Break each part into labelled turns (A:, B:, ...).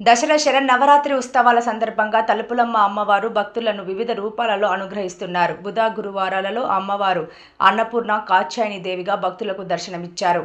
A: దసరా శరన్నవరాత్రి ఉత్సవాల సందర్భంగా తలుపులమ్మ అమ్మవారు భక్తులను వివిధ రూపాలలో అనుగ్రహిస్తున్నారు. బుధ గురువారాలలో అమ్మవారు అన్నపూర్ణ కాచాయని దేవిగా భక్తులకు దర్శనమిచ్చారు.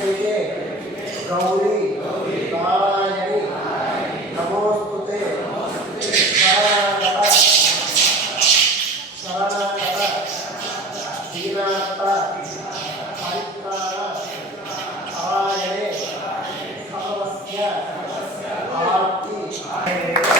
A: गौरीते गौरी नारायणी नमोस्तुते शरणागत शरणागत दीनात्त परित्राण परायणे सर्वस्य आर्ति